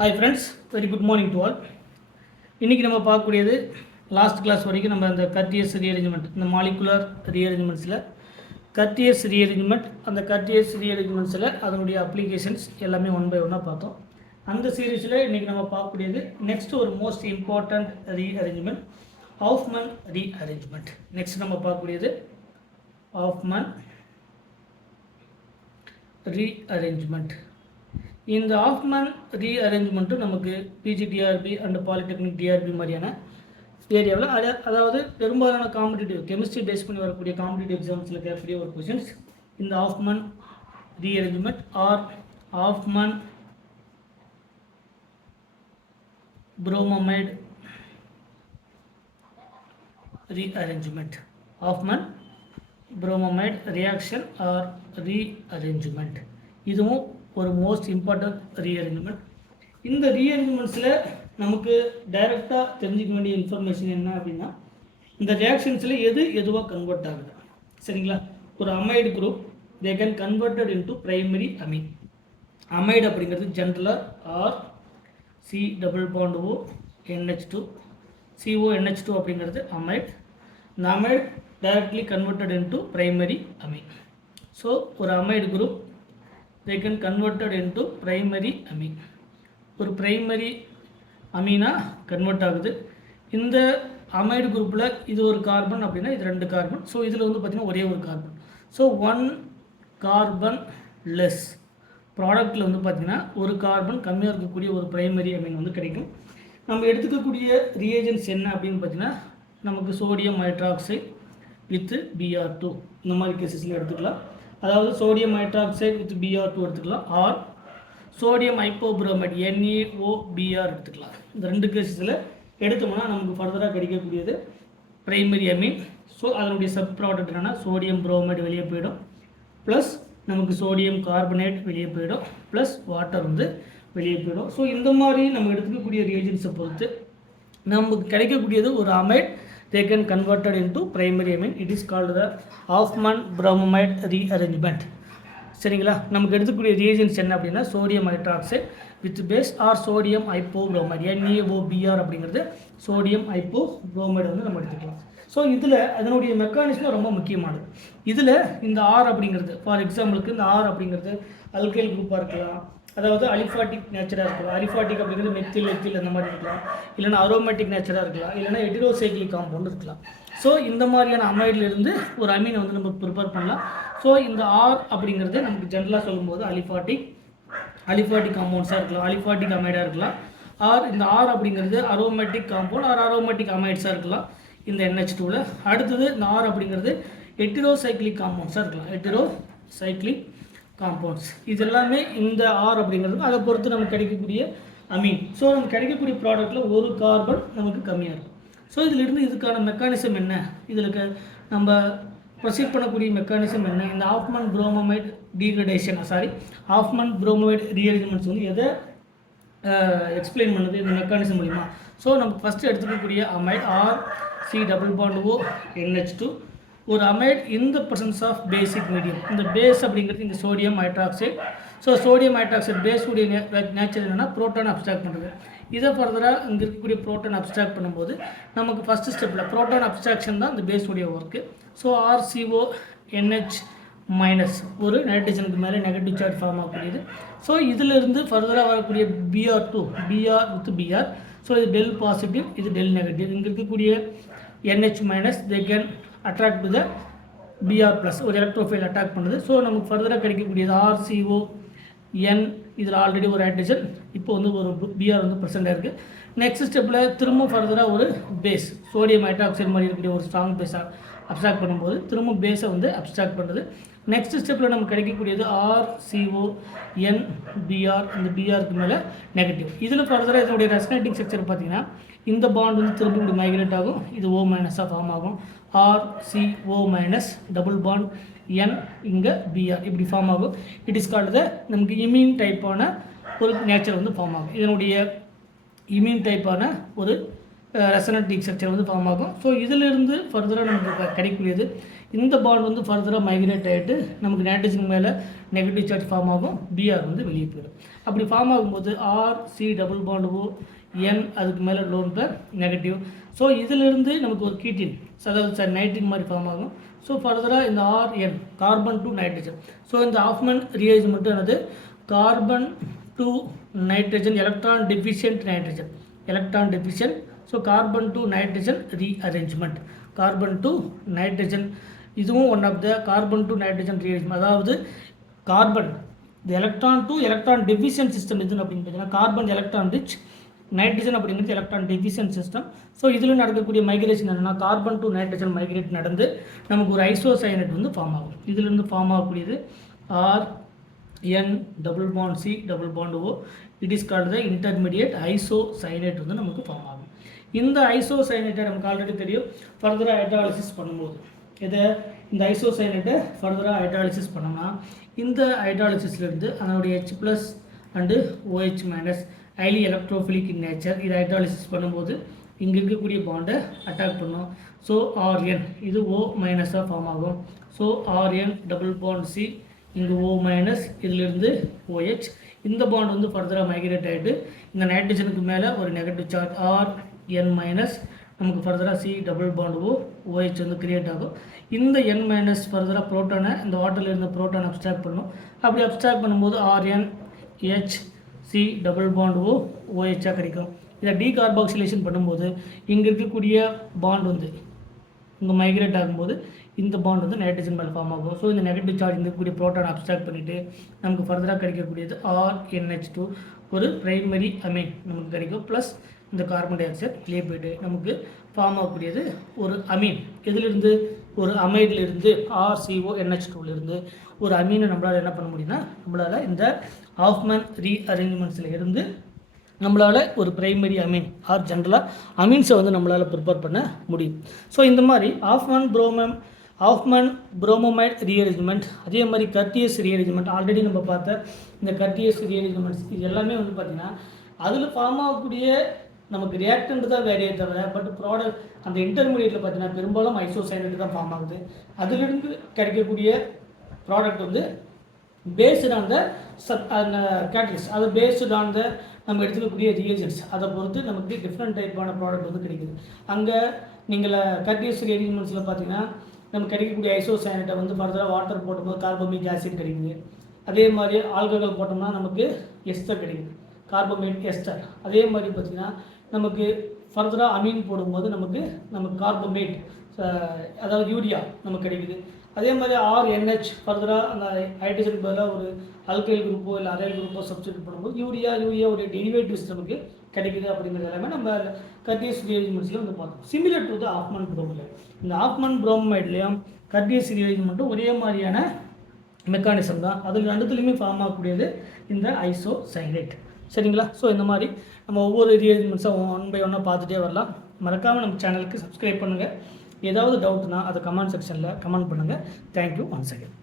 Hi friends, very good morning to all. இன்றைக்கி நம்ம பார்க்கக்கூடியது லாஸ்ட் கிளாஸ் வரைக்கும் நம்ம அந்த கர்டியஸ் ரீஅரேஞ்ச்மெண்ட், இந்த மாலிகுலர் ரீஅரேஞ்ச்மெண்ட்ஸில் கர்டியஸ் ரீஅரேஞ்ச்மெண்ட், அந்த கர்டியஸ் ரீஅரேஞ்ச்மெண்ட்ஸில் அதனுடைய அப்ளிகேஷன்ஸ் எல்லாமே ஒன் பை ஒன்னாக பார்த்தோம். அந்த சீரீஸில் இன்றைக்கி நம்ம பார்க்கக்கூடியது நெக்ஸ்ட் ஒரு most important rearrangement, Hoffman rearrangement. Next நம்ம பார்க்கக்கூடியது ஹாஃப்மன் ரீஅரேஞ்ச்மெண்ட். இந்த ஹாஃப்மன் ரீஅரேஞ்ச்மெண்ட்டும் நமக்கு பிஜிடிஆர்பி அண்ட் பாலிடெக்னிக் டிஆர்பி மாதிரியான ஏரியாவில் அதாவது பெரும்பாலான காம்படிட்டிவ் கெமிஸ்ட்ரி பேஸ் பண்ணி வரக்கூடிய காம்படிட்டிவ் எக்ஸாம்ஸில் கேட்கக்கூடிய ஒரு கொஷின்ஸ். இந்த Hoffman rearrangement or Hoffman bromamide rearrangement, Hoffman bromamide reaction or rearrangement. இதுவும் ஒரு மோஸ்ட் இம்பார்ட்டன்ட் ரீஅரேஞ்ச்மெண்ட். இந்த ரீஅரேஞ்ச்மெண்ட்ஸில் நமக்கு டைரெக்டாக தெரிஞ்சிக்க வேண்டிய இன்ஃபர்மேஷன் என்ன அப்படின்னா, இந்த ரியாக்ஷன்ஸில் எதுவாக கன்வெர்ட் ஆகுது. சரிங்களா? ஒரு amide group they can converted into primary amine. Amide அப்படிங்கிறது ஜென்ரலாக R C double bond O NH2 CONH2 அப்படிங்கிறது அமைட். இந்த amide directly converted into primary amine. So ஒரு amide group they can converted into primary amine. ஒரு பிரைமரி அமீனாக convert ஆகுது. இந்த அமைடு குரூப்பில் இது ஒரு கார்பன் அப்படின்னா இது 2 கார்பன். ஸோ இதில் வந்து பார்த்திங்கன்னா ஒரே ஒரு கார்பன். ஸோ 1 கார்பன் லெஸ் ப்ராடக்டில் வந்து பார்த்திங்கன்னா ஒரு கார்பன் கம்மியாக இருக்கக்கூடிய ஒரு பிரைமரி அமீன் வந்து கிடைக்கும். நம்ம எடுத்துக்கக்கூடிய ரியேஜன்ஸ் என்ன அப்படின்னு பார்த்திங்கன்னா, நமக்கு சோடியம் ஹைட்ராக்சைடு வித் Br2 இந்த மாதிரி கேசஸில் எடுத்துக்கலாம். அதாவது சோடியம் ஹைட்ராக்சைடு வித் Br2 எடுத்துக்கலாம், ஆர் சோடியம் ஹைப்போப்ரோமைட் NaOBr எடுத்துக்கலாம். இந்த 2 கேசஸில் எடுத்தோம்னா நமக்கு ஃபர்தராக கிடைக்கக்கூடியது பிரைமரி அமீன். ஸோ அதனுடைய சப் ப்ராடக்ட் என்னென்னா சோடியம் புரோமைடு வெளியே போயிடும், ப்ளஸ் நமக்கு சோடியம் கார்பனேட் வெளியே போயிடும், ப்ளஸ் வாட்டர் வந்து வெளியே போயிடும். ஸோ இந்த மாதிரி நம்ம எடுத்துக்கக்கூடிய ரியேஜன்ஸை பொறுத்து நமக்கு கிடைக்கக்கூடியது ஒரு amide they can converted into primary amine. It is called the Hoffman bromamide rearrangement. சரிங்களா? நமக்கு எடுத்துக்கூடிய ரியேஜன்ஸ் என்ன அப்படின்னா sodium hydroxide with base or sodium hypobromite NaOBr அப்படிங்கிறது சோடியம் ஹைப்போப்ரோமைடு வந்து நம்ம எடுத்துக்கலாம். ஸோ இதில் அதனுடைய மெக்கானிசம் ரொம்ப முக்கியமானது. இதில் இந்த ஆர் அப்படிங்கிறது ஃபார் எக்ஸாம்பிளுக்கு இந்த ஆர் அப்படிங்கிறது அல்கைல் குரூப்பாக இருக்கலாம், அதாவது அலிஃபாட்டிக் நேச்சராக இருக்கலாம். அலிஃபாட்டிக் அப்படிங்கிறது மெத்தில் எத்தில் அந்த மாதிரி இருக்கலாம், இல்லைனா அரோமேட்டிக் நேச்சராக இருக்கலாம், இல்லைனா ஹெட்டிரோசைக்ளிக் காம்பவுண்ட் இருக்கலாம். ஸோ இந்த மாதிரியான அமைடிலிருந்து ஒரு அமீனை வந்து நம்ம ப்ரிப்பேர் பண்ணலாம். ஸோ இந்த ஆர் அப்படிங்கிறது நமக்கு ஜென்ரலாக சொல்லும்போது அலிஃபாட்டிக் காம்பவுண்ட்ஸாக இருக்கலாம், அலிஃபாட்டிக் அமைடாக இருக்கலாம். ஆர் இந்த ஆர் அப்படிங்கிறது அரோமேட்டிக் காம்பவுண்ட் ஆர் அரோமேட்டிக் அமைட்ஸாக இருக்கலாம் இந்த NH2வில். அடுத்தது இந்த ஆர் அப்படிங்கிறது ஹெட்டிரோசைக்ளிக் காம்பவுண்ட்ஸாக இருக்கலாம், ஹெட்டிரோசைக்ளிக் காம்பவுண்ட்ஸ். இது எல்லாமே இந்த ஆர் அப்படிங்கிறது அதை பொறுத்து நமக்கு கிடைக்கக்கூடிய அமீன். ஸோ நமக்கு கிடைக்கக்கூடிய ப்ராடக்ட்டில் ஒரு கார்பன் நமக்கு கம்மியாக இருக்கும். ஸோ இதிலிருந்து இதுக்கான மெக்கானிசம் என்ன, இதில் நம்ம ப்ரொசீட் பண்ணக்கூடிய மெக்கானிசம் என்ன, இந்த Hofmann bromamide degradation Hofmann bromamide rearrangements வந்து எதை எக்ஸ்பிளைன் பண்ணுது இந்த மெக்கானிசம் மூலிமா. ஸோ நமக்கு ஃபஸ்ட்டு எடுத்துக்கக்கூடிய amide R C double bond O NH2 ஒரு அமைட் இந்த ப்ரெசன்ஸ் ஆஃப் பேசிக் மீடியம். இந்த பேஸ் அப்படிங்கிறது இந்த sodium hydroxide. So sodium hydroxide பேஸுடைய நேச்சர் என்னென்னா ப்ரோட்டான் அப்ஸ்ட்ராக்ட் பண்ணுறது. இதை ஃபர்தராக இங்கே இருக்கக்கூடிய ப்ரோட்டான் அப்ஸ்ட்ராக்ட் பண்ணும்போது நமக்கு ஃபஸ்ட்டு ஸ்டெப்பில் ப்ரோட்டான் அப்ஸ்ட்ராக்ஷன் தான் இந்த பேஸுடைய ஒர்க்கு. ஸோ RCONH மைனஸ் ஒரு நைட்ரஜனுக்கு மேலே நெகட்டிவ் சார்ஜ் ஃபார்ம் ஆகக்கூடியது. ஸோ இதிலிருந்து ஃபர்தராக வரக்கூடிய Br2 Br with Br. So இது டெல் பாசிட்டிவ், இது டெல் நெகட்டிவ். இங்கே இருக்கக்கூடிய NH minus they can attract to the Br plus ஒரு எலக்ட்ரோஃபைல் அட்டாக் பண்ணுது. ஸோ நமக்கு ஃபர்தராக கிடைக்கக்கூடியது RCON. இதில் ஆல்ரெடி ஒரு ஹைட்ரஜன் இப்போ வந்து ஒரு Br வந்து ப்ரெசென்டாக இருக்குது. நெக்ஸ்ட் ஸ்டெப்பில் திரும்ப ஃபர்தராக ஒரு பேஸ் சோடியம் ஹைட்ராக்சைடு மாதிரி இருக்கக்கூடிய ஒரு ஸ்ட்ராங் பேஸாக அப்ஸ்ட்ராக்ட் பண்ணும்போது திரும்ப பேஸை வந்து அப்ஸ்ட்ராக்ட் பண்ணுறது. நெக்ஸ்ட் ஸ்டெப்பில் நமக்கு கிடைக்கக்கூடியது RCON Br. இந்த Brக்கு மேலே நெகட்டிவ். இதில் ஃபர்தராக இதனுடைய ரெசனேட்டிங் ஸ்ட்ரக்சர் பார்த்திங்கன்னா இந்த பாண்ட் வந்து திரும்ப இப்படி மைக்ரேட் ஆகும், இது O மைனஸாக ஃபார்ம் ஆகும். RCO minus double bond N இங்கே Br இப்படி ஃபார்ம் ஆகும். இட் இஸ் கால்டு த நமக்கு இமீன் டைப்பான ஒரு நேச்சர் வந்து ஃபார்ம் ஆகும். இதனுடைய இமீன் டைப்பான ஒரு ரெசனட்டிக் ஸ்ட்ரக்சர் வந்து ஃபார்ம் ஆகும். ஸோ இதிலிருந்து ஃபர்தராக நமக்கு கிடைக்கக்கூடியது இந்த பாண்ட் வந்து ஃபர்தராக மைக்ரேட் ஆகிட்டு நமக்கு நைட்ரஜன் மேலே நெகட்டிவ் சார்ஜ் ஃபார்ம் ஆகும், பிஆர் வந்து வெளியே போயிடும். அப்படி ஃபார்ம் ஆகும்போது ஆர்சி டபுள் பாண்ட் ஓ என் அதுக்கு மேலே லோன் பேர் நெகட்டிவ். ஸோ இதிலிருந்து நமக்கு ஒரு கீட்டின் அதாவது நைட்ரின் மாதிரி ஃபார்ம் ஆகும். ஸோ ஃபர்தராக இந்த RN carbon to nitrogen. So இந்த ஆஃப்மன் ரீஅரேஞ்ச்மெண்ட் என்னது, carbon to nitrogen electron deficient nitrogen, electron deficient. So carbon to nitrogen rearrangement, carbon to nitrogen இதுவும் one of the carbon to nitrogen rearrangement. அதாவது carbon இந்த electron to electron deficient system எதுன்னு அப்படின்னு பார்த்தீங்கன்னா carbon electron rich, nitrogen அப்படிங்கிறது electron deficient system. So இதில் நடக்கக்கூடிய migration என்னென்னா கார்பன் டு நைட்ரஜன் மைக்ரேட் நடந்து நமக்கு ஒரு ஐசோசைனேட் வந்து ஃபார்ம் ஆகும். இதிலிருந்து ஃபார்ம் ஆகக்கூடியது RN double bond C double bond O, it is called the intermediate isocyanate வந்து நமக்கு ஃபார்ம் ஆகும். இந்த ஐசோசைனேட்டை நமக்கு ஆல்ரெடி தெரியும், ஃபர்தராக ஹைட்ராலிசிஸ் பண்ணும்போது இதை இந்த ஐசோசைனேட்டை ஃபர்தராக ஹைட்ராலிசிஸ் பண்ணோம்னா இந்த ஹைட்ராலிசிஸ்லேருந்து அதனுடைய H+ and OH- highly electrophilic in nature, இதை ஹைட்ராலிசிஸ் பண்ணும்போது இங்கே இருக்கக்கூடிய பாண்டை அட்டாக் பண்ணும். ஸோ ஆர்என் இது O- ஃபார்ம் ஆகும். So R N double bond C இங்கே O- இதிலிருந்து OH, இந்த பாண்ட் வந்து ஃபர்தராக மைக்ரேட் ஆகிட்டு இந்த நைட்ரஜனுக்கு மேலே ஒரு நெகட்டிவ் சார்ஜ் Rn- நமக்கு ஃபர்தராக சி டபுள் பாண்ட் OH வந்து கிரியேட் ஆகும். இந்த N- ஃபர்தராக ப்ரோட்டானை இந்த வாட்டரில் இருந்த ப்ரோட்டானை அப்ஸ்ட்ராக்ட் பண்ணும். அப்படி அப்ஸ்ட்ராக்ட் பண்ணும்போது RnH C double bond OH கிடைக்கும். இதை டீகார்பாக்சிலேஷன் பண்ணும்போது இங்கே இருக்கக்கூடிய பாண்ட் வந்து இங்கே மைக்ரேட் ஆகும்போது இந்த பாண்ட் வந்து நைட்ரஜன் மேலே ஃபார்ம் ஆகும். ஸோ இந்த நெகட்டிவ் சார்ஜ் இருக்கக்கூடிய ப்ரோட்டான் அப்ஸ்ட்ராக்ட் பண்ணிவிட்டு நமக்கு ஃபர்தராக கிடைக்கக்கூடியது RnH2 ஒரு பிரைமரி அமீன் நமக்கு கிடைக்கும். ப்ளஸ் இந்த கார்பன் டை ஆக்சைடு வெளியே போய்ட்டு நமக்கு ஃபார்ம் ஆகக்கூடியது ஒரு அமீன். இதிலிருந்து ஒரு அமைடிலிருந்து RCONH2லிருந்து ஒரு அமீனை நம்மளால் என்ன பண்ண முடியும்னா நம்மளால் இந்த ஆஃப்மன் ரீஅரேஞ்ச்மெண்ட்ஸில் இருந்து நம்மளால் ஒரு பிரைமரி அமீன் ஆர் ஜென்ரலாக அமீன்ஸை வந்து நம்மளால் ப்ரிப்பேர் பண்ண முடியும். ஸோ இந்த மாதிரி ஆஃப்மன் புரோமோமைட் ரீஅரேஞ்ச்மெண்ட், அதே மாதிரி கர்டியஸ் ரீஅரேஞ்ச்மெண்ட் ஆல்ரெடி நம்ம பார்த்த இந்த கர்டியஸ் ரீஅரேஞ்ச்மெண்ட்ஸ் இது எல்லாமே வந்து பார்த்திங்கன்னா அதில் ஃபார்ம் ஆகக்கூடிய நமக்கு ரியாக்டன்ட் தான் வேறையே தவிர பட் ப்ராடக்ட் அந்த இன்டர்மீடியேட்டில் பார்த்தீங்கன்னா பெரும்பாலும் ஐசோசைனேட் தான் ஃபார்ம் ஆகுது. அதிலிருந்து கிடைக்கக்கூடிய ப்ராடக்ட் வந்து பேஸ்டு ஆன் த கேட்டலிஸ்ட், அது பேஸ்டு ஆன் த நம்ம எடுத்துக்கக்கூடிய ரியேஜென்ட்ஸ் அதை பொறுத்து நமக்கு டிஃப்ரெண்ட் டைப்பான ப்ராடக்ட் வந்து கிடைக்குது. அங்கே நீங்கள் கர்டியஸ் ரீஅரேஞ்ச்மெண்ட்ஸில் பார்த்தீங்கன்னா நமக்கு கிடைக்கக்கூடிய ஐசோசைனேட்டை வந்து ஃபர்தராக வாட்டர் போடும்போது கார்பமிக் ஆசிட் கிடைக்குது. அதே மாதிரி ஆல்கஹால் போட்டோம்னா நமக்கு எஸ்டர் கிடைக்குது, கார்பமேட் எஸ்டர். அதே மாதிரி பார்த்திங்கன்னா நமக்கு ஃபர்தராக அமீன் போடும்போது நமக்கு கார்பமேட் அதாவது யூரியா நமக்கு கிடைக்குது. அதே மாதிரி RNH ஃபர்தராக அந்த ஹைட்ரஜன் பதிலாக ஒரு அல்கைல் குரூப்போ இல்லை அரைல் குரூப்போ சப்ஸ்டியூட் பண்ணும்போது யூரியாவுடைய டெரிவேட்டிவ்ஸ் நமக்கு கிடைக்குது. அப்படிங்கிறது எல்லாமே நம்ம கர்டியஸ் ரீஅரேஞ்ச்மெண்ட்ஸில் வந்து பார்த்தோம். Similar to the Hofmann bromide. இந்த ஆஃப்மன் புரோமைட்லேயும் கர்டியஸ் ரீஅரேஞ்ச்மெண்ட்டும் ஒரே மாதிரியான மெக்கானிசம் தான். அதில் ரெண்டுத்துலேயுமே ஃபார்ம் ஆகக்கூடியது இந்த ஐசோசைனேட். சரிங்களா? ஸோ இந்த மாதிரி நம்ம ஒவ்வொரு ரீஅரேஞ்ச்மெண்ட்ஸும் 1 by 1 பார்த்துட்டே வரலாம். மறக்காமல் நம்ம சேனலுக்கு சப்ஸ்கிரைப் பண்ணுங்கள். ஏதாவது டவுட்னா அதை கமெண்ட் செக்ஷனில் கமெண்ட் பண்ணுங்கள். Thank you once again.